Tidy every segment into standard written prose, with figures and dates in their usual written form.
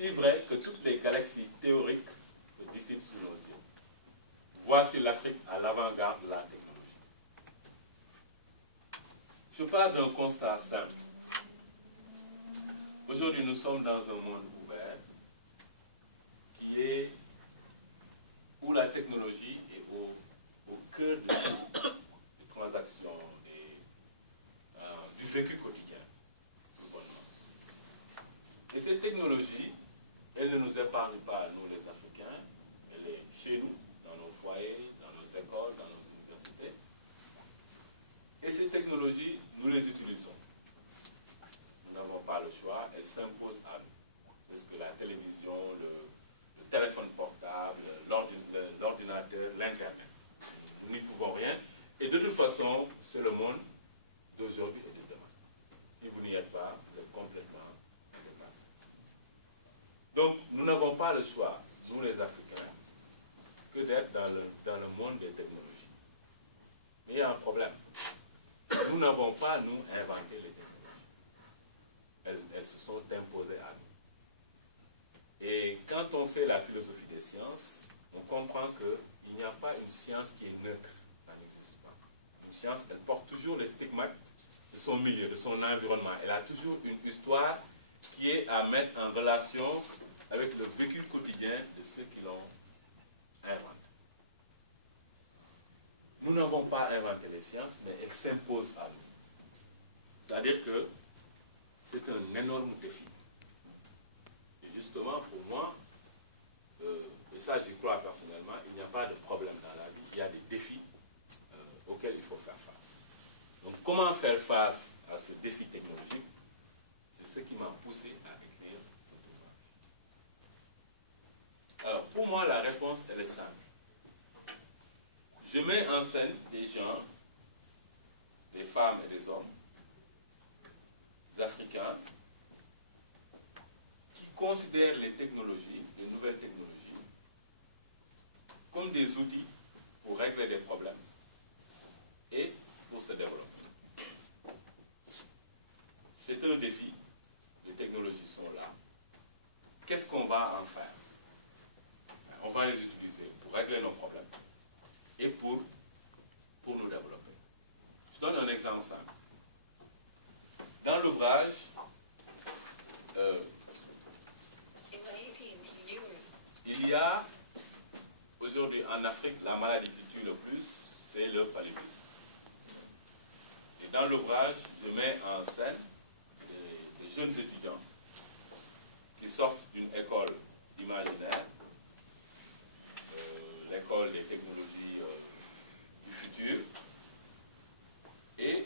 si vrai que toutes les galaxies théoriques se dissipent sous nos yeux. Voici l'Afrique à l'avant-garde de la technologie. Je parle d'un constat simple. Aujourd'hui, nous sommes dans un monde ouvert où la technologie est au cœur des transactions, du vécu quotidien. Et cette technologie, elle ne nous épargne pas, nous les Africains, elle est chez nous, dans nos foyers, dans nos écoles, dans nos universités. Et ces technologies, nous les utilisons. Nous n'avons pas le choix, elles s'imposent à nous. Parce que la télévision, le téléphone portable, l'ordinateur, l'Internet. Nous n'y pouvons rien. Et de toute façon, c'est le monde d'aujourd'hui et de demain. Si vous n'y êtes pas, vous êtes complètement dépassé. Donc, nous n'avons pas le choix, nous les Africains, que d'être dans le monde des technologies. Mais il y a un problème. Nous n'avons pas, nous, inventé les technologies. Elles se sont imposées à nous. Et quand on fait la philosophie des sciences, on comprend qu'il n'y a pas une science qui est neutre. Ça n'existe pas. Une science, elle porte toujours les stigmates de son milieu, de son environnement. Elle a toujours une histoire qui est à mettre en relation avec le vécu quotidien de ceux qui l'ont inventé. Nous n'avons pas inventé les sciences, mais elles s'imposent à nous. C'est-à-dire que c'est un énorme défi. Et justement, pour moi, et ça j'y crois personnellement, il n'y a pas de problème dans la vie, il y a des défis auxquels il faut faire face. Donc comment faire face à ce défi technologique? C'est ce qui m'a poussé à écrire cet ouvrage. Alors pour moi, la réponse, elle est simple. Je mets en scène des gens, des femmes et des hommes, des Africains, qui considèrent les technologies, les nouvelles technologies, comme des outils pour régler des problèmes et pour se développer. C'est un défi, les technologies sont là. Qu'est-ce qu'on va en faire? On va les utiliser pour régler nos problèmes et pour nous développer. Je donne un exemple simple. Dans l'ouvrage, il y a aujourd'hui en Afrique, la maladie qui tue le plus, c'est le paludisme. Et dans l'ouvrage, je mets en scène des jeunes étudiants qui sortent d'une école imaginaire, l'école des technologies du futur. Et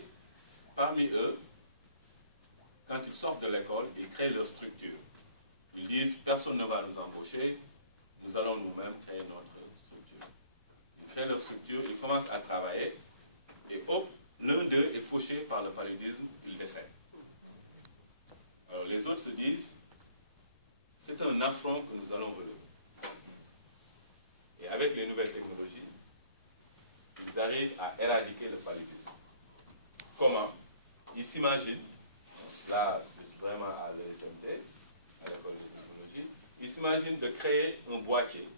parmi eux, quand ils sortent de l'école, ils créent leur structure. Ils disent, personne ne va nous embaucher, nous allons nous-mêmes créer notre structure. Ils créent leur structure, ils commencent à travailler, et hop, l'un d'eux est fauché par le paludisme, il décède. Alors les autres se disent, c'est un affront que nous allons relever. Et avec les nouvelles technologies, ils arrivent à éradiquer le paludisme. Comment? Ils s'imaginent, là je suis vraiment à l'ESMT, à l'école de technologie, ils s'imaginent de créer un boîtier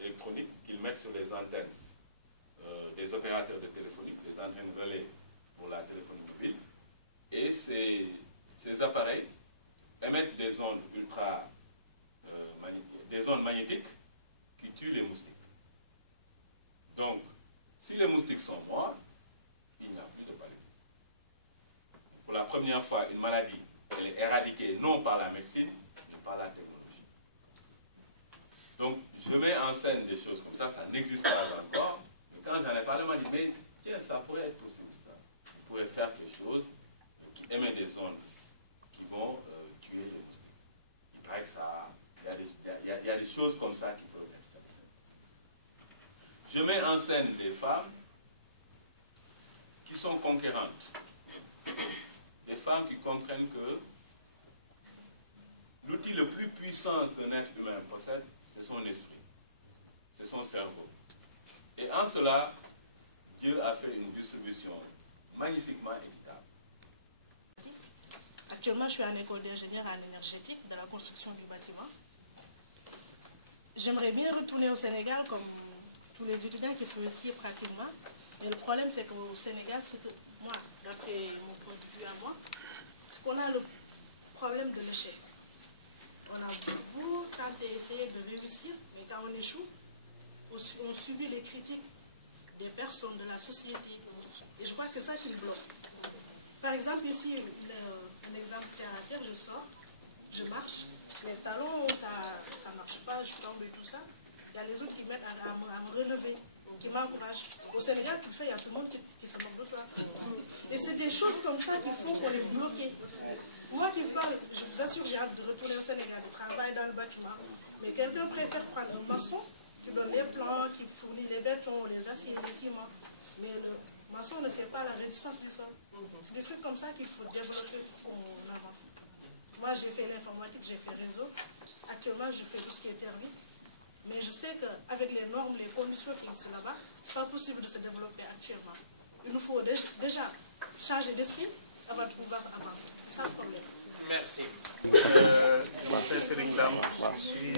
électronique qu'ils mettent sur les antennes des opérateurs de téléphonie, des antennes relais pour la téléphonie mobile, et ces appareils émettent des ondes des ondes magnétiques qui tuent les moustiques. Donc, si les moustiques sont morts, il n'y a plus de paludisme. Pour la première fois, une maladie, elle est éradiquée non par la médecine, mais par la technologie. Donc, je mets en scène des choses comme ça n'existe pas encore. Et quand j'en ai parlé, on m'a dit, mais tiens, ça pourrait être possible, ça. On pourrait faire quelque chose qui émet des ondes qui vont tuer les moustiques. Il paraît que ça, il y a des choses comme ça qui peuvent être faites. Je mets en scène des femmes qui sont conquérantes. Des femmes qui comprennent que l'outil le plus puissant qu'un être humain possède, c'est son esprit, c'est son cerveau. Et en cela, Dieu a fait une distribution magnifiquement équitable. Actuellement, je suis en école d'ingénieur en énergétique de la construction du bâtiment. j'aimerais bien retourner au Sénégal comme tous les étudiants qui sont ici pratiquement. Mais le problème, c'est qu'au Sénégal, moi, d'après mon point de vue à moi, c'est qu'on a le problème de l'échec. On a beaucoup tenté d'essayer de réussir, mais quand on échoue, on subit les critiques des personnes, de la société. Et je crois que c'est ça qui me bloque. Par exemple, ici, un exemple terre à terre, je sors, je marche, les talons, ça ne marche pas, je tombe et tout ça. Il y a les autres qui mettent à me relever, qui m'encouragent. Au Sénégal, tu le fais, il y a tout le monde qui se moque de toi. Et c'est des choses comme ça qui font qu'on est bloqué. Moi qui vous parle, je vous assure, j'ai hâte de retourner au Sénégal, de travailler dans le bâtiment. Mais quelqu'un préfère prendre un maçon qui donne les plans, qui fournit les bétons, les aciers, les ciments. Mais le maçon ne sait pas la résistance du sol. C'est des trucs comme ça qu'il faut développer pour qu'on avance. Moi, j'ai fait l'informatique, j'ai fait réseau. Actuellement, je fais tout ce qui est thermique. Mais je sais qu'avec les normes, les conditions qui sont là-bas, ce n'est pas possible de se développer actuellement. Il nous faut déjà changer d'esprit avant de pouvoir avancer. C'est ça le problème. Merci. Je m'appelle Serigne Dam, je suis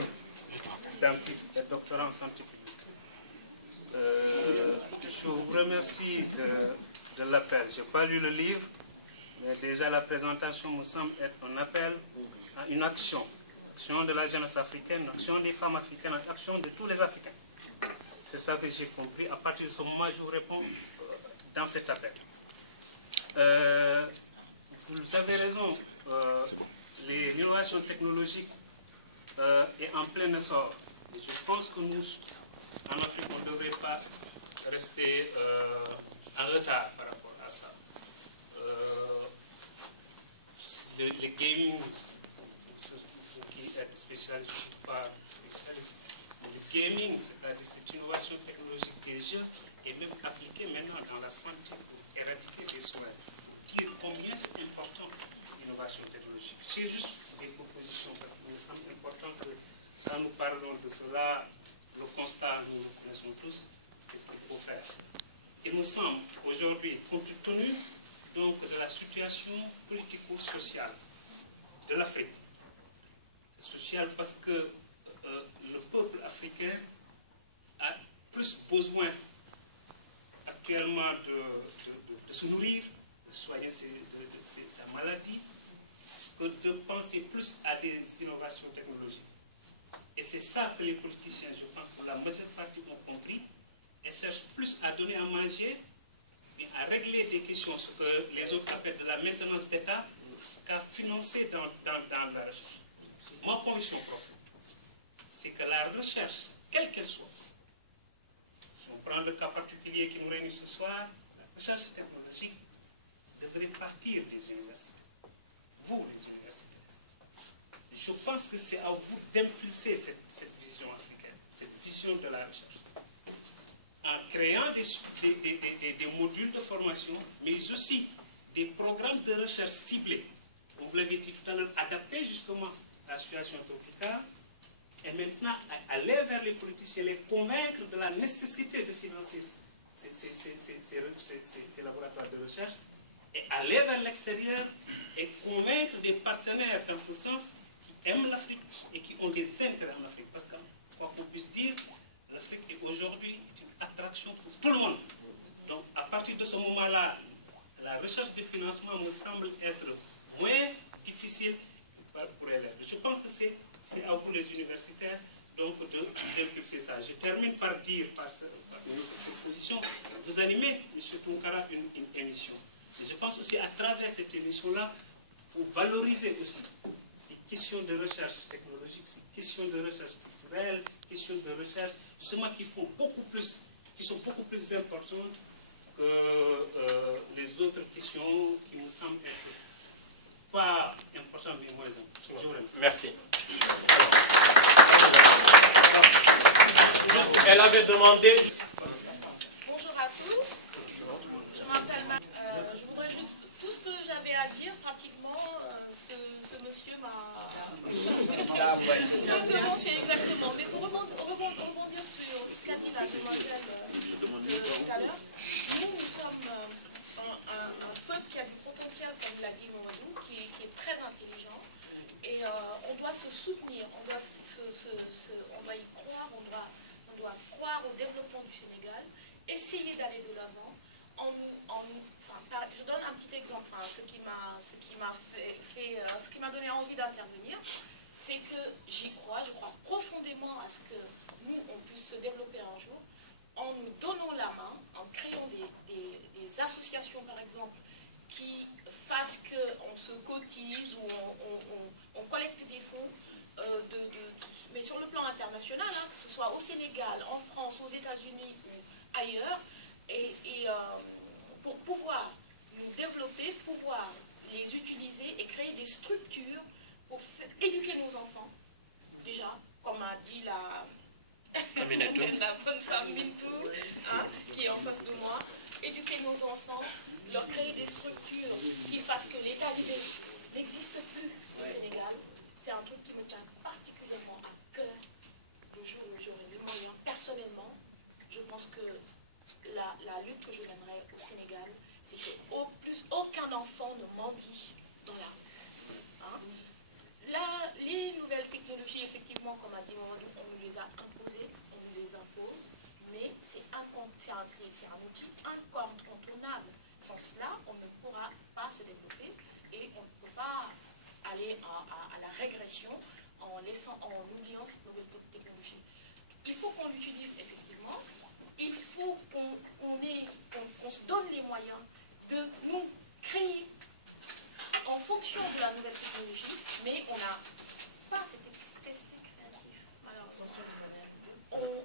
dentiste et doctorant en santé publique. Je vous remercie de l'appel. Je n'ai pas lu le livre, mais déjà la présentation me semble être un appel à une action. Action de la jeunesse africaine, action des femmes africaines, action de tous les Africains. C'est ça que j'ai compris. À partir de ce moment, je vous réponds dans cet appel. Vous avez raison, l'innovation technologique est en plein essor. Et je pense que nous, en Afrique, on ne devrait pas rester en retard par rapport à ça. Le gaming, vous qui êtes spécialiste, je ne suis pas spécialiste. Le gaming, c'est-à-dire cette innovation technologique des jeux, est même appliquée maintenant dans la santé pour éradiquer des soins. Pour dire combien c'est important l'innovation technologique. J'ai juste des propositions parce qu'il me semble important que quand nous parlons de cela, le constat, nous le connaissons tous, qu'est-ce qu'il faut faire. Il me semble aujourd'hui, compte tenu donc de la situation politico-sociale de l'Afrique, sociale parce que le peuple africain a plus besoin actuellement de se nourrir, de soigner sa maladie, que de penser plus à des innovations technologiques. Et c'est ça que les politiciens, je pense, pour la majeure partie ont compris, et cherchent plus à donner à manger et à régler des questions, ce que les autres appellent de la maintenance d'État, qu'à financer dans la recherche. Ma conviction profonde, c'est que la recherche, quelle qu'elle soit, si on prend le cas particulier qui nous réunit ce soir, la recherche technologique devrait partir des universités. Vous, les universitaires. Je pense que c'est à vous d'impulser cette vision africaine, cette vision de la recherche. En créant des modules de formation, mais aussi des programmes de recherche ciblés. Vous l'avez dit tout à l'heure, adaptés justement à la situation tropicale, et maintenant aller vers les politiciens, les convaincre de la nécessité de financer ces laboratoires de recherche, et aller vers l'extérieur et convaincre des partenaires dans ce sens qui aiment l'Afrique et qui ont des intérêts en Afrique. Parce que, quoi qu'on puisse dire, l'Afrique est aujourd'hui une attraction pour tout le monde. Donc, à partir de ce moment-là, la recherche de financement me semble être moins difficile pour les élèves. Je pense que c'est à vous, les universitaires, donc d'impulser ça. Je termine par dire, par une autre proposition, vous animez, M. Tounkara, une émission. Et je pense aussi à travers cette émission-là, vous valorisez aussi ces questions de recherche technologique, ces questions de recherche culturelle, questions de recherche, justement qui font beaucoup plus, qui sont beaucoup plus importantes que les autres questions qui me semblent être pas importantes mais moins importantes. Je vous remercie. Merci. Elle avait demandé. Bonjour à tous. Je m'appelle Marie. Je voudrais juste tout ce que j'avais à dire, pratiquement, ce monsieur m'a devancé exactement. Mais pour rebondir sur ce qu'a dit la demoiselle tout à l'heure, nous sommes un peuple qui a du potentiel, comme l'a dit Mamadou, qui est très intelligent. Et on doit se soutenir, on doit on doit y croire, on doit croire au développement du Sénégal, essayer d'aller de l'avant. Je donne un petit exemple, ce qui m'a donné envie d'intervenir, c'est que j'y crois, je crois profondément à ce que nous, on puisse se développer un jour, en nous donnant la main, en créant des associations, par exemple, qui fassent qu'on se cotise ou on collecte des fonds, mais sur le plan international, hein, que ce soit au Sénégal, en France, aux États-Unis ou ailleurs, pour pouvoir nous développer, pouvoir les utiliser et créer des structures pour éduquer nos enfants, déjà, comme a dit la bonne femme Mintou, hein, qui est en face de moi, éduquer nos enfants, leur créer des structures qui fassent que l'État libéré n'existe plus au Sénégal. C'est un truc qui me tient particulièrement à cœur. Le jour où j'aurai les moyens, personnellement, je pense que la lutte que je mènerai au Sénégal, c'est qu'au plus aucun enfant ne mendie dans la rue. Hein? Les nouvelles technologies, effectivement, comme a dit Mamadou, on nous les a imposées, on nous les impose, mais c'est un outil incontournable. Sans cela, on ne pourra pas se développer et on ne peut pas aller à la régression en oubliant cette nouvelle technologie. Il faut qu'on l'utilise effectivement, il faut qu'on se donne les moyens de nous créer en fonction de la nouvelle technologie, mais on n'a pas cet esprit créatif.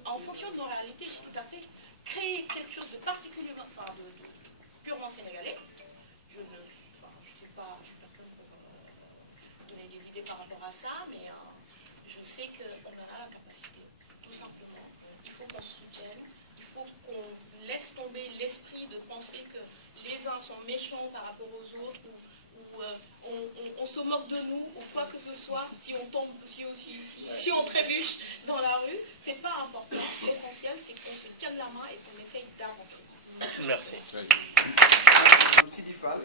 En fonction de nos réalités, tout à fait, créer quelque chose de particulièrement, de purement sénégalais. Je suis personne pour donner des idées par rapport à ça, mais je sais qu'on en a la capacité, tout simplement. Il faut qu'on se soutienne, il faut qu'on laisse tomber l'esprit de penser que les uns sont méchants par rapport aux autres, ou on se moque de nous, ou quoi que ce soit, si on tombe, si on trébuche dans la rue, c'est pas important. L'essentiel, c'est qu'on se tienne la main et qu'on essaye d'avancer. Merci. Sidi Fall,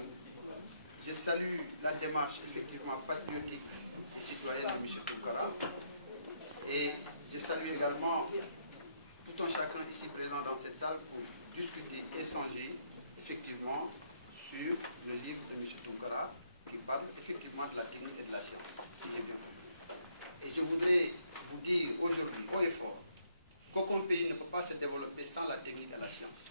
je salue la démarche effectivement patriotique et citoyenne de M. Tounkara, et je salue également tout un chacun ici présent dans cette salle pour discuter, échanger effectivement sur le livre de M. Tounkara qui parle effectivement de la technique et de la science, si j'ai bien compris. Et je voudrais vous dire aujourd'hui, haut et fort, qu'aucun pays ne peut pas se développer sans la technique et la science.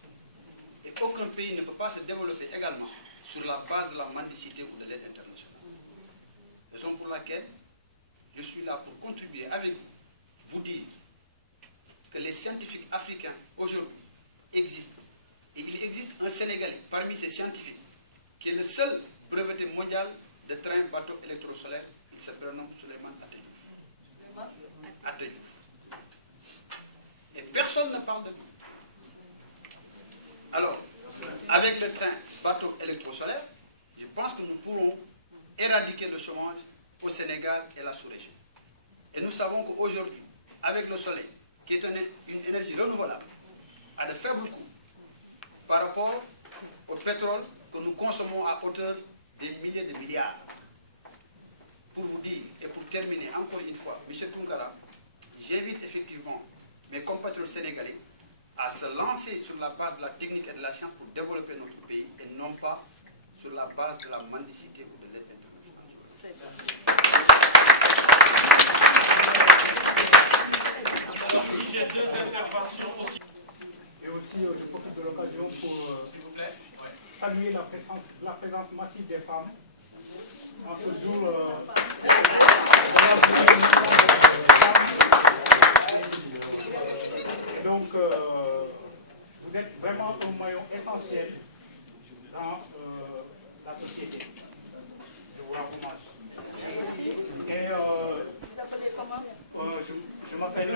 Et qu'aucun pays ne peut pas se développer également sur la base de la mendicité ou de l'aide internationale. Raison pour laquelle je suis là pour contribuer avec vous dire que les scientifiques africains aujourd'hui existent. Et il existe un Sénégalais parmi ces scientifiques qui est le seul breveté mondial de train bateau électrosolaire. Il se prénomme Souleymane Atedjouf. Et personne ne parle de lui. Alors, avec le train bateau électrosolaire, je pense que nous pourrons éradiquer le chômage au Sénégal et la sous-région. Et nous savons qu'aujourd'hui, avec le soleil, qui est une énergie renouvelable, à de faibles coûts, par rapport au pétrole que nous consommons à hauteur des milliers de milliards. Pour vous dire, et pour terminer encore une fois, M. Tounkara, j'invite effectivement mes compatriotes sénégalais à se lancer sur la base de la technique et de la science pour développer notre pays et non pas sur la base de la mendicité ou de l'aide internationale. Alors, si j'ai deux interventions aussi. Et aussi, je profite de l'occasion pour saluer la présence massive des femmes en ce jour. Donc, vous êtes vraiment un maillon essentiel dans la société. Je vous rends hommage. Et Vous appelez comment? je m'appelle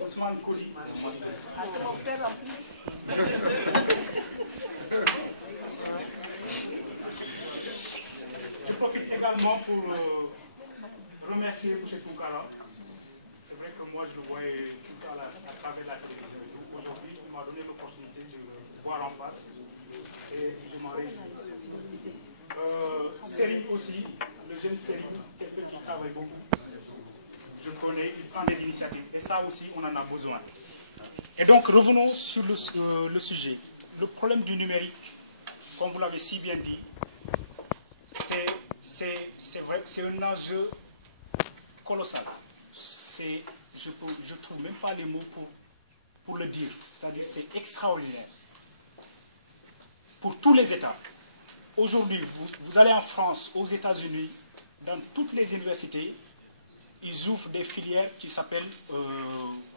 Ousmane Koli. Ah, c'est mon frère en plus. Je profite également pour remercier M. Tounkara. C'est vrai que moi je le voyais tout à travers la télévision. Aujourd'hui, il m'a donné l'opportunité de le voir en face et je m'en réjouis. Seri aussi, le jeune Seri, quelqu'un qui travaille beaucoup. je connais, il prend des initiatives. Et ça aussi, on en a besoin. Et donc, revenons sur le sujet. Le problème du numérique, comme vous l'avez si bien dit, c'est vrai que c'est un enjeu colossal. Je ne trouve même pas les mots pour le dire. C'est-à-dire c'est extraordinaire. Pour tous les États. Aujourd'hui, vous allez en France, aux États-Unis, dans toutes les universités, ils ouvrent des filières qui s'appellent,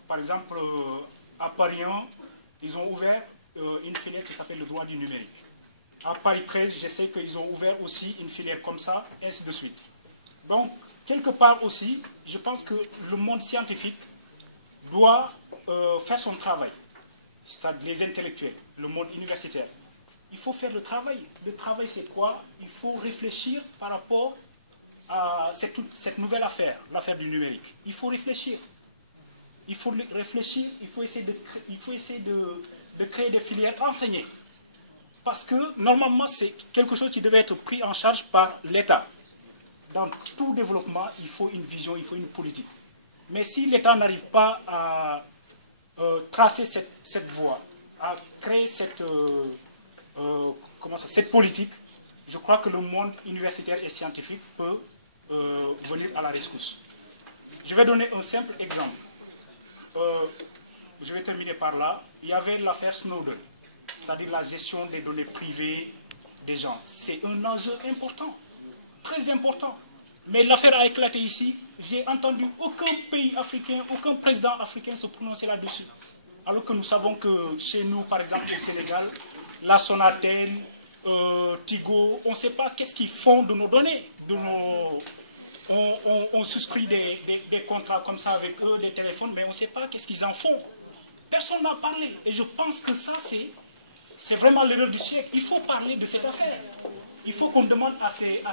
par exemple, à Paris 1, ils ont ouvert une filière qui s'appelle le droit du numérique. À Paris 13, je sais qu'ils ont ouvert aussi une filière comme ça, ainsi de suite. Donc, quelque part aussi, je pense que le monde scientifique doit faire son travail, c'est-à-dire les intellectuels, le monde universitaire. Il faut faire le travail. Le travail, c'est quoi? Il faut réfléchir par rapport à cette nouvelle affaire, l'affaire du numérique. Il faut réfléchir. Il faut réfléchir, il faut essayer de créer des filières enseignées. Parce que, normalement, c'est quelque chose qui devait être pris en charge par l'État. Dans tout développement, il faut une vision, il faut une politique. Mais si l'État n'arrive pas à tracer cette voie, à créer cette politique, je crois que le monde universitaire et scientifique peut venir à la rescousse. Je vais donner un simple exemple. Je vais terminer par là. Il y avait l'affaire Snowden, c'est-à-dire la gestion des données privées des gens. C'est un enjeu important, très important. Mais l'affaire a éclaté ici. J'ai entendu aucun pays africain, aucun président africain se prononcer là-dessus. Alors que nous savons que chez nous, par exemple au Sénégal, la Sonatel, Tigo, on ne sait pas qu'est-ce qu'ils font de nos données. On souscrit des contrats comme ça avec eux, des téléphones, mais on ne sait pas qu'est-ce qu'ils en font. Personne n'a parlé. Et je pense que ça, c'est vraiment l'erreur du siècle. Il faut parler de cette affaire. Il faut qu'on demande à ces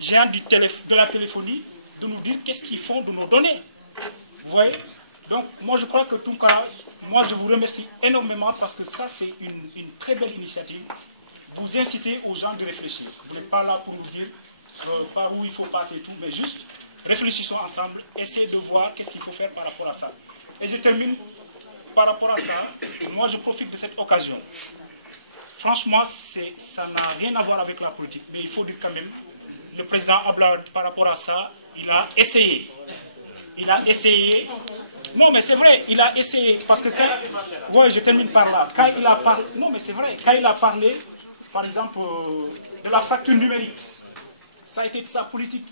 géants de la téléphonie de nous dire qu'est-ce qu'ils font de nos données. Vous voyez? Donc, moi, je crois que Tounkara, moi, je vous remercie énormément parce que ça, c'est une très belle initiative. Vous incitez aux gens de réfléchir. Vous n'êtes pas là pour nous dire par où il faut passer et tout, mais juste réfléchissons ensemble, essayez de voir qu'est-ce qu'il faut faire par rapport à ça. Et je termine par rapport à ça. Moi, je profite de cette occasion. Franchement, ça n'a rien à voir avec la politique, mais il faut dire quand même, le président Abla, par rapport à ça, il a essayé. Il a essayé. Non, mais c'est vrai, il a essayé. Parce que quand... Ouais, je termine par là. Quand il a parlé... Non, mais c'est vrai. Quand il a parlé, par exemple, de la fracture numérique, ça a été sa politique.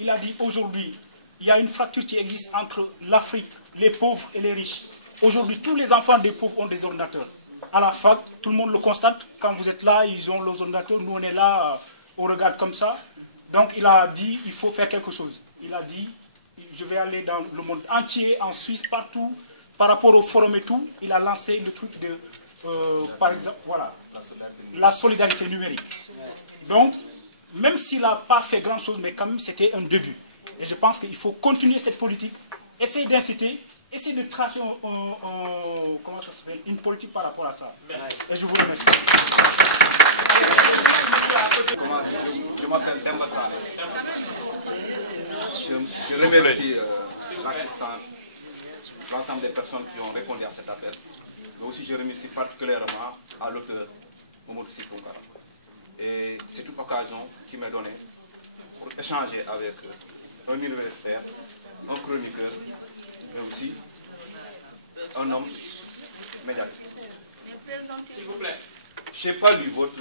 Il a dit aujourd'hui, il y a une fracture qui existe entre l'Afrique, les pauvres et les riches. Aujourd'hui, tous les enfants des pauvres ont des ordinateurs. À la fac, tout le monde le constate. Quand vous êtes là, ils ont leurs ordinateurs. Nous, on est là, on regarde comme ça. Donc, il a dit, il faut faire quelque chose. Il a dit, je vais aller dans le monde entier, en Suisse, partout, par rapport au forum et tout. Il a lancé le truc de, par exemple, voilà, la solidarité numérique. Donc, même s'il n'a pas fait grand-chose, mais quand même, c'était un début. Et je pense qu'il faut continuer cette politique, essayer d'inciter, essayer de tracer comment ça s'appelle, une politique par rapport à ça. Merci. Et je vous remercie. Je m'appelle Demba Sane. Je remercie l'assistant, l'ensemble des personnes qui ont répondu à cet appel. Mais aussi je remercie particulièrement à l'auteur, Mamadou Sy Tounkara. Et c'est une occasion qui m'est donnée pour échanger avec un universitaire, un chroniqueur, mais aussi un homme médiatique. S'il vous plaît. Je n'ai pas lu votre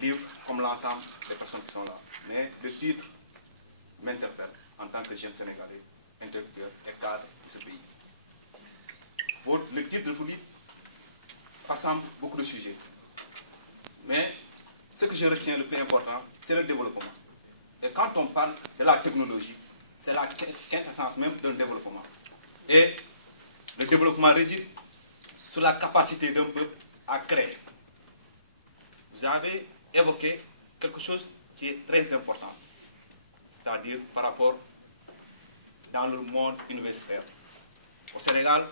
livre comme l'ensemble des personnes qui sont là, mais le titre m'interpelle en tant que jeune Sénégalais, intellectuel et cadre de ce pays. Le titre de votre livre rassemble beaucoup de sujets, mais ce que je retiens le plus important, c'est le développement. Et quand on parle de la technologie, c'est la quintessence même d'un développement. Et le développement réside sur la capacité d'un peuple à créer. Vous avez évoqué quelque chose qui est très important, c'est-à-dire par rapport dans le monde universitaire. Au Sénégal,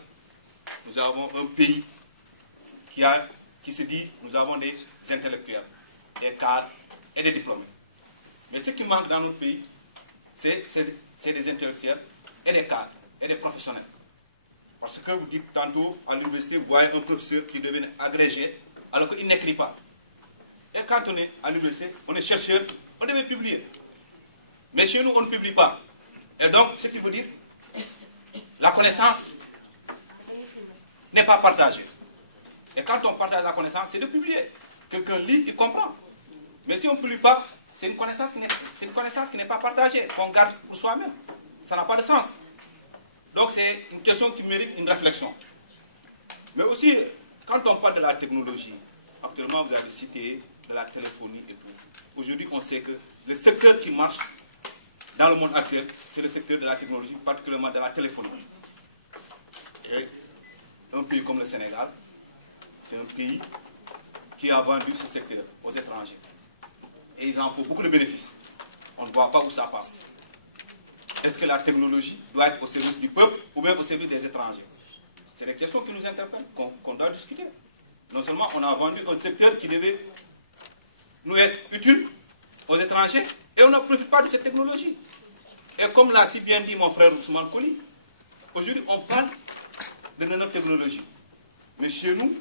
nous avons un pays qui se dit, nous avons des intellectuels, des cadres et des diplômés. Mais ce qui manque dans notre pays, c'est des intellectuels et des cadres et des professionnels. Parce que vous dites tantôt à l'université, vous voyez un professeur qui devient agrégé alors qu'il n'écrit pas. Et quand on est à l'université, on est chercheur, on devait publier. Mais chez nous, on ne publie pas. Et donc, ce qui veut dire, la connaissance n'est pas partagée. Et quand on partage la connaissance, c'est de publier. Quelqu'un lit, il comprend. Mais si on ne publie pas, c'est une connaissance qui n'est pas partagée, qu'on garde pour soi-même. Ça n'a pas de sens. Donc c'est une question qui mérite une réflexion. Mais aussi, quand on parle de la technologie, actuellement vous avez cité de la téléphonie et tout. Aujourd'hui, on sait que le secteur qui marche dans le monde actuel, c'est le secteur de la technologie, particulièrement de la téléphonie. Et un pays comme le Sénégal, c'est un pays qui a vendu ce secteur aux étrangers. Et ils en font beaucoup de bénéfices. On ne voit pas où ça passe. Est-ce que la technologie doit être au service du peuple ou bien au service des étrangers? C'est des questions qui nous interpellent, qu'on doit discuter. Non seulement on a vendu un secteur qui devait nous être utile aux étrangers et on ne profite pas de cette technologie. Et comme l'a si bien dit mon frère Ousmane Koli, aujourd'hui on parle de notre technologie. Mais chez nous,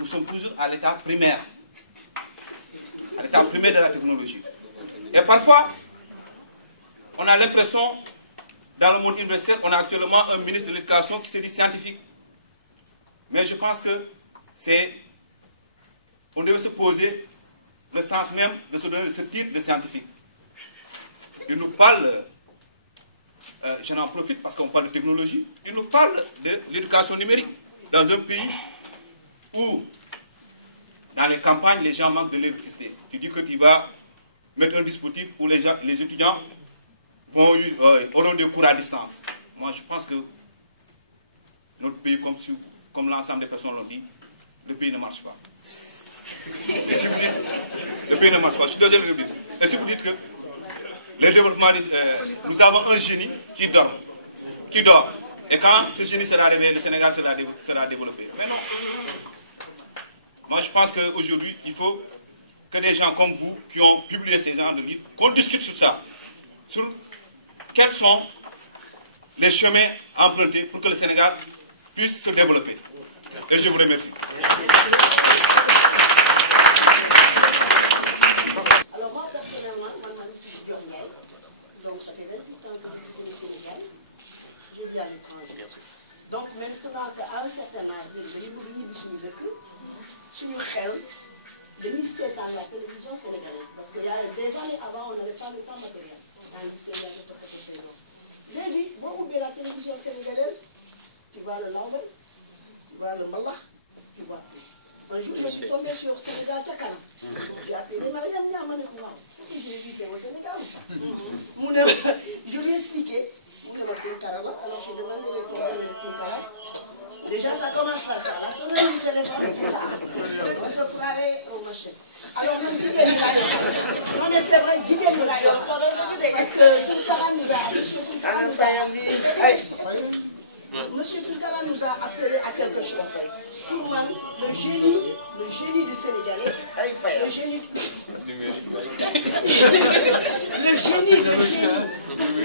nous sommes toujours à l'état primaire. À l'état primaire de la technologie. Et parfois, on a l'impression, dans le monde universitaire, on a actuellement un ministre de l'Éducation qui se dit scientifique. Mais je pense que on devait se poser le sens même de se donner ce titre de scientifique. Il nous parle, je n'en profite parce qu'on parle de technologie, il nous parle de l'éducation numérique. Dans un pays où, dans les campagnes, les gens manquent de l'électricité. Tu dis que tu vas mettre un dispositif où les étudiants auront des cours à distance. Moi, je pense que notre pays, comme l'ensemble des personnes l'ont dit, le pays ne marche pas. Et si vous dites, le pays ne marche pas, je suis désolé de le dire. Et si vous dites que le développement, nous avons un génie qui dort. Et quand ce génie sera réveillé, le Sénégal sera développé. Mais non. Moi, je pense qu'aujourd'hui, il faut que des gens comme vous, qui ont publié ces genres de livres, qu'on discute sur ça. Sur quels sont les chemins à emprunter pour que le Sénégal puisse se développer. Et je vous remercie. Alors moi, personnellement, donc ça fait 28 ans que je suis au Sénégal, je vis à l'étranger. Donc maintenant qu'à un certain âge, dans la télévision sénégalaise. Parce qu'il y a des années avant, on n'avait pas le temps matériel. Légui, bon, la télévision sénégalaise, tu vois le Lambé, tu vois le Mallah, tu vois tout. Un jour, je suis tombé sur Sénégal Tchakana. J'ai appelé Mariam Niamane Kouman. Ce que j'ai vu, c'est au Sénégal. Je lui ai expliqué. Alors j'ai demandé les tombées de Tunkara. Déjà, ça commence par ça. La sonnerie du téléphone, c'est ça. On se croirait au marché. Alors, non, mais c'est vrai, guidez-nous d'ailleurs. Est-ce que Tunkara nous a... Monsieur Tunkara nous a appelé à quelque chose. Pour moi, le génie du Sénégalais,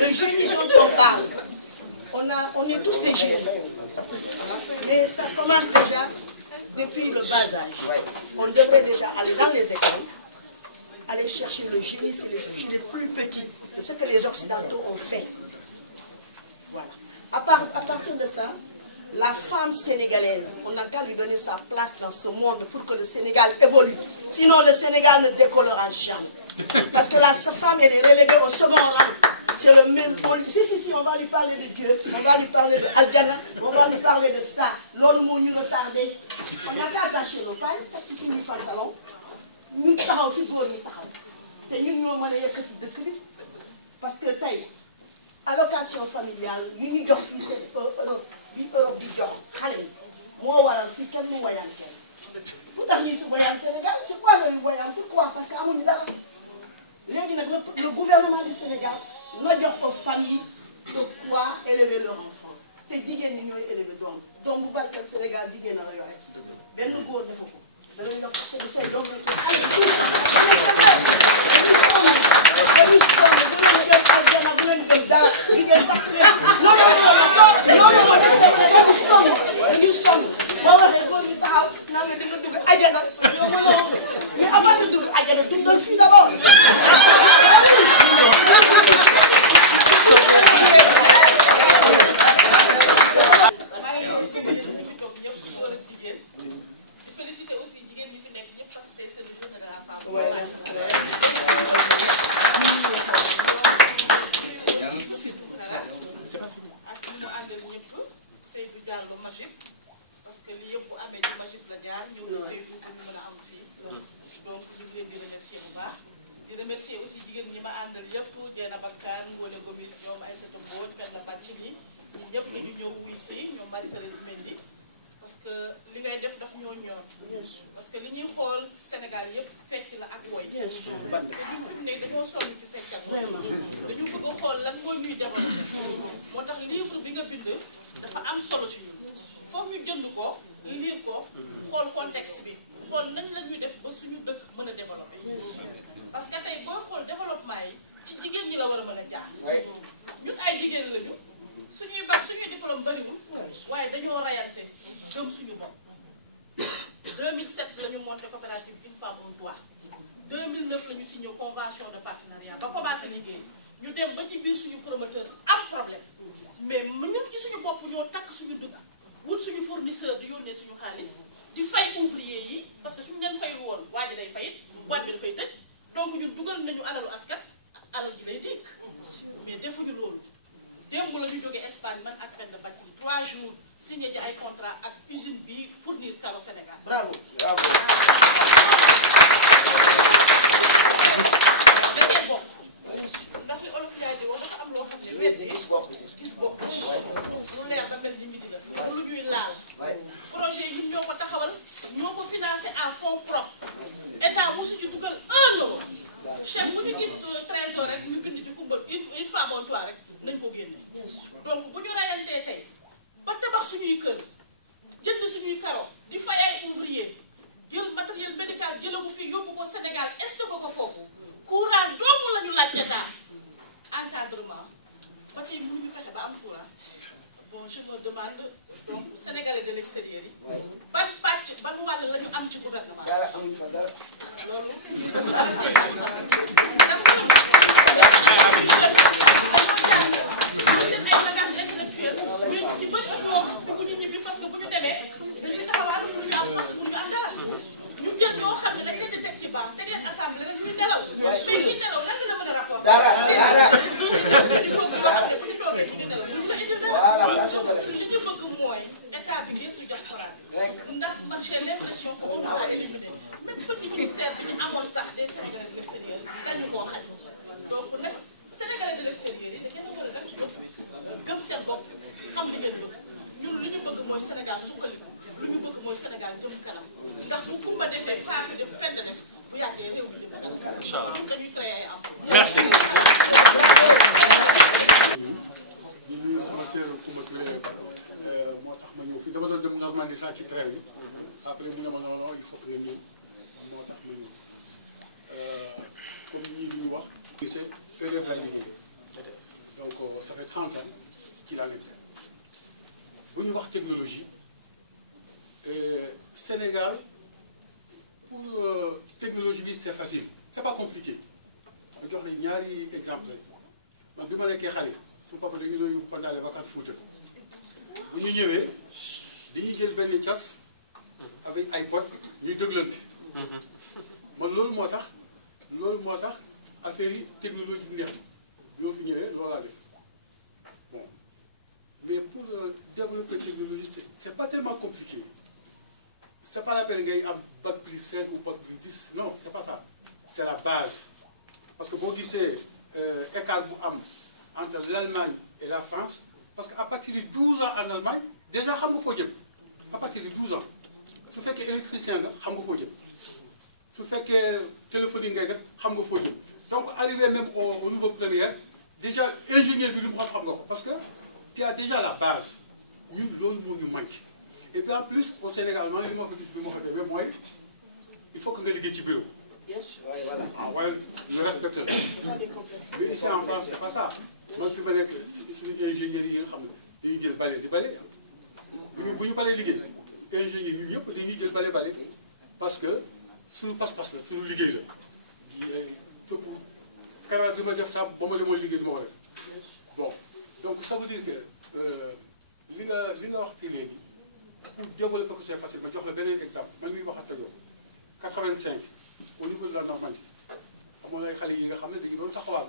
le génie dont on parle, on est tous des génies. Mais ça commence déjà depuis le bas âge. On devrait déjà aller dans les écoles, aller chercher le génie chez les plus petits. C'est ce que les Occidentaux ont fait. Voilà. À partir de ça, la femme sénégalaise, on n'a qu'à lui donner sa place dans ce monde pour que le Sénégal évolue. Sinon, le Sénégal ne décollera jamais. Parce que sa femme, elle est reléguée au second rang. C'est le même... Si, on va lui parler de Dieu, on va lui parler de Aldiana, on va lui parler de ça. L'homme nous retardé. On n'a qu'à attacher nos pailles, petit petit pantalon. Nous avons fait gros, nous avons. Et nous avons fait de cri. Parce que taille, allocation familiale, nous avons fait Europe di jox xale yi moo waral fii kenn mu wayaan kenn fu tax ñuy si wayaan Sénégal c'est quoi le wayaan pourquoi parce que amuñu dara léegi nag le gouvernement du Sénégal na jox ko famille de quoi élever leur enfant te jigéen ñi ñooy élever doom bu barkeel Sénégal jigéen na la yore benn góor defu ko danañ la forcé di say doom lañ ko xale bi tuuti dana c'est vrai dañuy sonn bu leen jëm aljana bu leen jëm dara jigéen tax leen non dañuy sonn boo waxee góor ñu taxaw naan la di nga dugg ajana yow mën a wax mais avant de dugg ajana dundal fii d'abord parce que li yëpp bu amee ci Magib la jaar ñëw na Seydou pour ñu mën a am fii donc ñu ngi leen di remercier bu baax di remercier aussi jigéen ñi ma àndal yëpp Dieyna Bakar Ngone Gomis ñoom Aïssata Mbodj Penda Badji ñi ñëpp dañu ñëw wuy si ñoom Marie Thérèse Mendy parce que li ngay def daf ñoo ñor parce que li ñuy xool Sénégal yëpp fecc la ak woy te ñun fi mu ne dañoo sonn ci fecc ak woy dañu bëgg a xool lan moo ñuy développé moo tax livre bi nga bind dafa am solo ci ñun foog ñu jënd ko lire ko xool contexte bi xool nañ la ñuy def ba suñu dëkk mën a développé parce que tey booy xool développement yi ci jigéen ñi la war a mën a jaar ñun ay jigéen lañu suñuy bac suñuy diplôme bariwul waaye dañoo rayante gëm suñu bopp 2007 la ñu monté coopérative Une Femme un Toit 2009 la ñu signé convention de partenariat ba commencé liggéey ñu dem ba ci biir suñu promoteur am problème mais ñun ci suñu bopp ñoo takk suñu dëkk wut suñu fournisseur di yónnee suñu xaalis di fay ouvrier yi parce que suñu leen fayul woon waa ji day fayit boîte bi dafay tëj donc ñun dugal nañu alalu askan alal ji lay dégg mais defuñu loolu démb la ñu jógee Espagne man ak Penda Badji 3 jours signé ji ay contrat ak usine bi fournir caro Sénégal. Bravo. dañuy bokk ndax li olof yaay di wax dafa am loo xam ne wet gis bokk lu leer da mel ni midi la lu ñuy laal projet yi ñoo ko taxawal ñoo ko financé en fonds propres état mosu ci dugal 1 euro chèque bu ñu gis trésor rek ñu bind ci kumbal Une Femme un Toit rek nañ ko génne donc bu ñu rayantee tey ba tabax suñuy kër jënd suñuy karo di fay ay ouvrier jël matériel médical jëlagu fii yóbbu ko Sénégal stocké ko foofu courant doomu la ñu laaj état encadrement ba tey mënuñu fexe ba am courant bon je me demande donc Sénégalais de l'extérieur yi ban pàcc ban wàll la ñu am ci gouvernement dara amuñ fa dara loolu ay bagage intellectuel mais ci bët ñoom bu ñu ñibbi parce que bu ñu demee dañuy taxawaal pour ñu am poste pour ñu am dara ñu jël ñoo xam ne dañ leen di teg ci banc teg leen assemblée rek ñuy nelaw mais ñi nelaw lan la mën a rapport dara di ko yoo xam ne bu ñu toogee ñu nelaw ñu la indi dara li ñu bëgg mooy état bi gëstu diaspora bi ndax man j'ai l'impression qu'on nous a éliminé même petit ministère bi ñu amoon sax des Sénégalais de l'extérieur dañu koo xañ donc nag Sénégalais de l'extérieur yi da ngeen a war a dem ci bopp gëm seen bopp xam li ngeen bëgg ñun li ñu bëgg mooy Sénégal suqaliku lu ñu bëgg mooy Sénégal jëm kanam ndax bu Kumba defee Fatou def Penda def bu yàggee réew mi jëm kanam parce que ñun dañuy créer ay am merci ñu nuyu sama téere Kumba Touré moo tax ma ñëw fii dama doon dem Normandie saa ci train bi après mu ne ma non non il faut que nga ñëw moo tax ma ñëw comme ñii ñuy wax c'est élève lay liggéey donc ça fait 30 ans ci laa nekk bu ñu wax technologie Sénégal pour technologie bi c'est facile c'est pas compliqué ma jox la ñaari exemple rek man bi ma nekkee xale su papa dañu doon yóbbu pendant les vacances Fouta bu ñu ñëwee dañuy jël benn cas avec ay pot ñuy dëglante man loolu moo tax affaire yi technologie bi neex na ñoo fi ñëwee loolu laa def bon mais pour développer technologie c'est pas tellement compliqué c'est pas la peine ngay am bac plus 5 ou bac plus 10 non c'est pas ça c'est la base parce que boo gisee écart bu am entre l'Allemagne et la France parce que à partir de 12 ans en Allemagne déjà xam nga foo jëm à partir de 12 ans su fekkee électricien nga xam nga foo jëm su fekkee téléphonie ngay def xam nga foo jëm donc arrivé même au niveau première déjà ingénieur bi lu mu xam nga ko parce que tu as déjà la base ñun loolu moo ñu manqué et puis en plus au Sénégal man li ma ko gis bi ma ko demee mooy il faut que nga liggéey ci bureau. Bien sûr. Ouais, voilà. Ah ouais, le respecte. Ce sont des complexités. Mais ici en France, c'est pas ça. Moi, fi ma nekk suñu ingénieurs yi nga xam ne dañuy jël balai di balai. bu ñu balee liggéey ingénieurs ñun ñëpp dañuy jël balai parce que suñu pas-pas la suñu liggéey la. topp kanam bi ma def sax ba ma demoon liggéey du ma ko def. Bon, donc ça veut dire que li nga wax fii léegi pour développer ko c'est facile ma jox la beneen exemple man mii wax ak yow 85 au niveau de la Normandie amoon ay xale yi nga xam ne dañu doon taxawal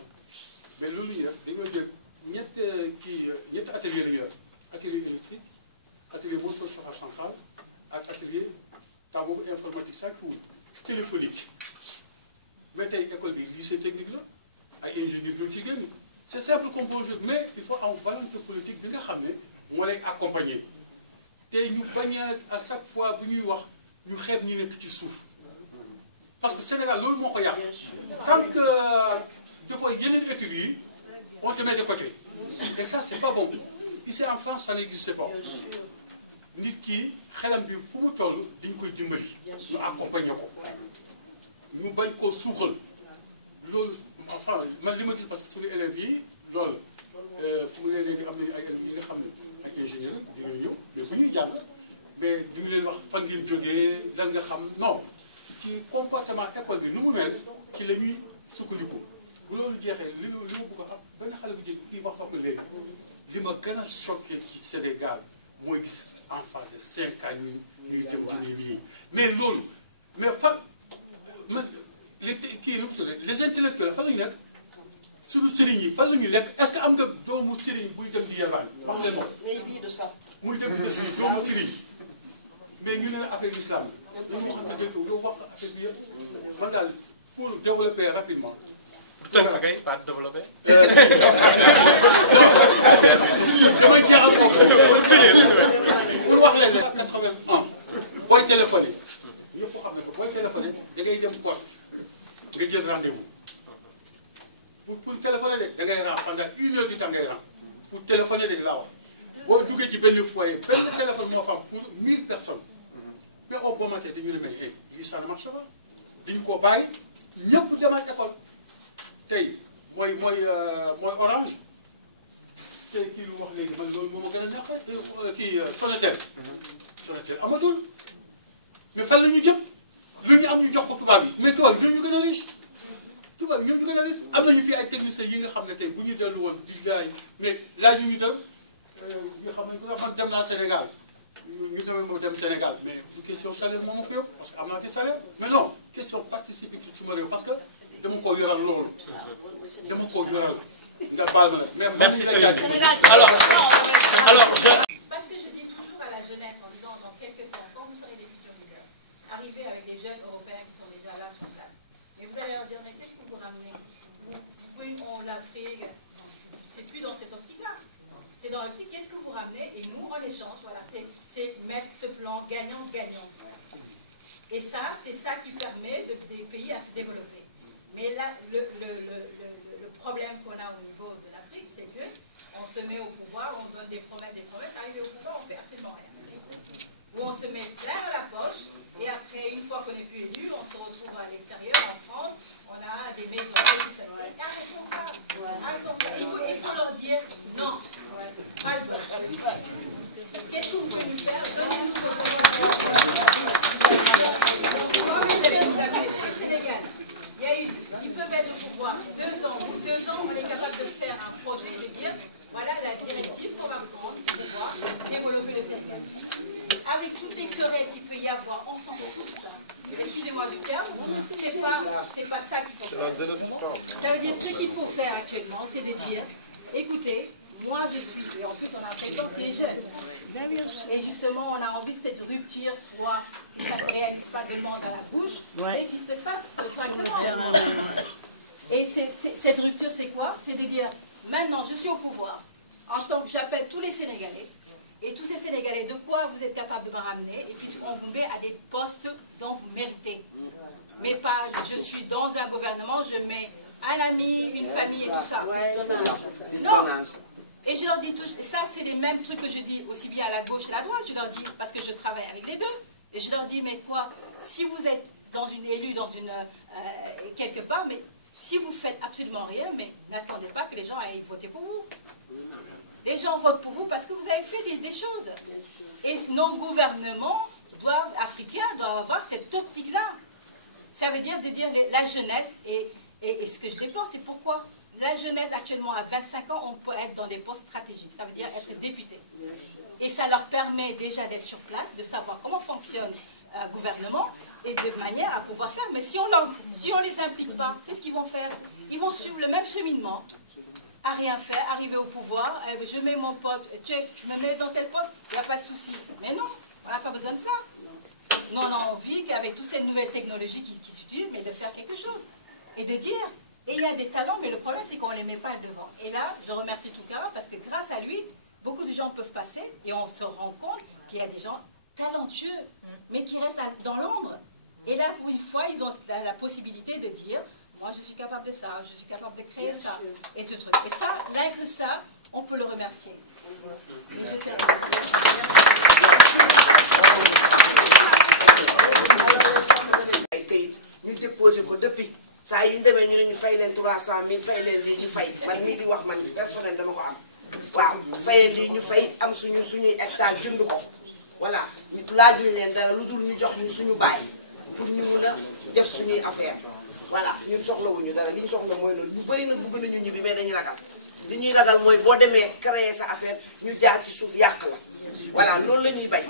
mais loolu ñu def dañoo jël ñetti atelier la ñuy def atelier électrique atelier moteur chauffage central ak atelier temps boobu informatique ça téléphonique mais tey école bi lycée technique la ay ingénieurs ñoo ciy génn. C'est simple comme bonjour, mais il faut avoir volonté politique bi nga xam ne moo lay accompagner te ñu bañ à chaque fois bu ñuy wax ñu xeeb ñi nekk ci suuf parce que Sénégal loolu moo ko yàq tant que dafa yeneen études yi on te met de côté et ça c'est pas bon ici en France ça n'existe pas nit ki xelam bi fu mu toll dañ koy dimbali ñu accompagner ko ñu bañ koo suuxal loolu. Enfin man li ma gis parce que suñu élèves yi loolu fu mu léegi am nañu ay élèves yi nga xam ne ay ingénieurs dañuy ñëw mais bu ñuy jàng mais duñu leen wax fan ngeen jógee lan nga xam non ci comportement école bi nu mu mel ci la ñuy sukkandiku bu loolu jeexee li ma bëgg a xam benn xale bu jéggi kii wax ko léegi li ma gën a choqué ci Sénégal mooy gis enfant de 5 ans ñuy dem ci nii mais loolu mais fan man. kii nu mu tuddee les intellectuels fan la ñu nekk suñu sëriñ yi fan la ñu nekk est-ce que am nga doomu sëriñ buy dem di yelwaan wax leen moom. mais bii de ça. muy dem di doomu sëriñ mais ñu ne affaire l'islam la ñu waxante dëgg yow wax affaire bi yëpp man daal pour développer rapidement. tënk kay pas développer. damay jeexal foofu pour wax leen ne 81 booy téléphoné ñëpp xam ne ko booy téléphoné da ngay dem poste. nga jël rendez-vous pour téléphoner rek da ngay ran pendant 1 heure du temps ngay ran pour téléphoner rek laa wax boo duggee ci benn foyer benn téléphone moo fa am pour 1000 personnes mais au bon matin dañu ne mais hey lii ça ne marche pas dañu ko bàyyi ñëpp demaat école tey mooy orange te kii lu wax léegi man loolu moo ma gën a neex kii Sonatel amatul mais fan la ñu jëm. lu ñu am ñu jox ko tubaab yi mais tubaab yi ñoo ñu gën a riche tubaab yi ñoo ñu gën a riche am nañu fi ay techniciens yi nga xam ne tey bu ñu dellu woon di gars yi mais laaj ñu tam nga xam ne ku man dem naa Sénégal ñu demee moo dem Sénégal mais du question salaire moo ma ko yóbbu parce que am naa ci salaire mais non question participer ci suma réew parce que dama koo yoral loolu dama koo yoral nga baal ma nag. Merci Sénégal. Parce que je dis toujours à la jeunesse en disant dans quelques temps, quand vous serez des futurs leaders, arrivez avec des jeunes européens qui sont déjà là sur place. Mais vous allez leur dire, mais qu'est-ce que vous ramenez? L'Afrique, c'est plus dans cette optique-là. C'est dans l'optique, qu'est-ce que vous ramenez? Et nous, en échange, voilà, c'est mettre ce plan gagnant-gagnant. Et ça, c'est ça qui permet des pays à se développer. Mais là, le problème qu'on a au niveau de l'Afrique, c'est qu'on se met au pouvoir, on donne des promesses, arrivé au pouvoir, on ne fait absolument rien. Où on se met plein dans la poche, et après, une fois qu'on n'est plus élu, on se retrouve à l'extérieur, en France, on a des maisons, et tout ça. Arrêtons ça, arrêtons ça. Il faut leur dire non. Qu'est-ce que vous pouvez nous faire? Donnez-nous le Sénégal, ils peuvent être au pouvoir 2 ans. 2 ans, on est capable de faire un projet et de dire voilà la directive qu'on va prendre pour pouvoir développer le Sénégal. Avec toutes les querelles qu'il peut y avoir, on s'en fout de ça. Excusez-moi du terme, c'est pas ça qu'il faut faire. Ça veut dire ce qu'il faut faire actuellement, c'est de dire, écoutez, moi je suis, et en plus on a un président qui est jeune. Et justement, on a envie que cette rupture soit, que ça ne se réalise pas seulement dans la bouche, mais qu'il se fasse correctement. Et cette rupture, c'est quoi? C'est de dire, maintenant je suis au pouvoir, en tant que j'appelle tous les Sénégalais, et tous ces Sénégalais, de quoi vous êtes capable de me ramener? Et puis on vous met à des postes dont vous méritez. Mais pas, je suis dans un gouvernement, je mets un ami, une famille et tout ça. Non. Et je leur dis, ça c'est les mêmes trucs que je dis aussi bien à la gauche et à la droite. Je leur dis, parce que je travaille avec les deux. Et je leur dis, mais quoi, si vous êtes élu dans quelque part, mais si vous faites absolument rien, mais n'attendez pas que les gens aillent voter pour vous. Les gens votent pour vous parce que vous avez fait des choses. Et nos gouvernements africains doivent avoir cette optique-là. Ça veut dire de dire la jeunesse, et ce que je déplore, c'est pourquoi la jeunesse actuellement à 25 ans, on peut être dans des postes stratégiques. Ça veut dire être député. Et ça leur permet déjà d'être sur place, de savoir comment fonctionne un gouvernement et de manière à pouvoir faire. Mais si on les implique pas, qu'est-ce qu'ils vont faire? Ils vont suivre le même cheminement, à rien faire, arriver au pouvoir, je mets mon pote, tu me mets dans tel poste, il n'y a pas de souci. Mais non, on n'a pas besoin de ça. Nous, on a envie qu'avec toutes ces nouvelles technologies qui s'utilisent, mais de faire quelque chose. Et de dire, et il y a des talents, mais le problème c'est qu'on ne les met pas devant. Et là, je remercie Tounkara parce que grâce à lui, beaucoup de gens peuvent passer et on se rend compte qu'il y a des gens talentueux, mais qui restent dans l'ombre. Et là, pour une fois, ils ont la possibilité de dire, moi je suis capable de ça, je suis capable de créer ça. Et ce truc. Et ça, là que ça, on peut le remercier. Et je termine. ñu déposé ko depuis saa yu ñu demee ñu ne ñu fay leen 300 000 fay leen lii ñu fay man mii di wax man personnel dama ko am waaw fayee lii ñu fay am suñuy hectare jënd ko voilà ñu laajuñ leen dara lu dul ñu jox ñu suñu bàyyi pour ñu mun a def suñuy affaire voilà ñun soxlawuñu dara li ñu soxla mooy loolu ñu bëri nag bëgg nañu ñibbi mais dañuy ragal li ñuy ragal mooy boo demee créer sa affaire ñu jaar ci suuf yàq la voilà loolu la ñuy bañ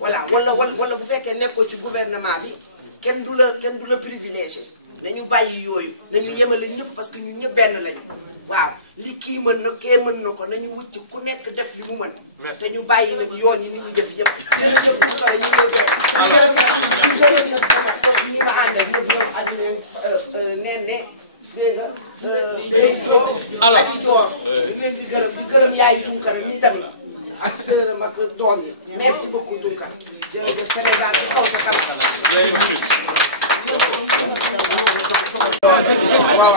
voilà wala bu fekkee nekkoo ci gouvernement bi kenn du la privilégié nañu bàyyi yooyu nañu yemale ñëpp parce que ñun ñëpp benn lañu waaw li kii mën na kee mën na ko nañu wucc ku nekk def li mu mën te ñu bàyyi nag yoon yi nit ñi def yëpp jërëjëf bu pare ñu ngi gërëm nag sama yi ma àndal yëpp ñoom àdduna neen ne dégg nga day joor ak joor ñu leen di gërëm yaayu Tounkara ñi tamit ak sërëm ak doom yi merci beaucoup Tounkara jërëjëf Sénégal ci kaw sa kanam Wow.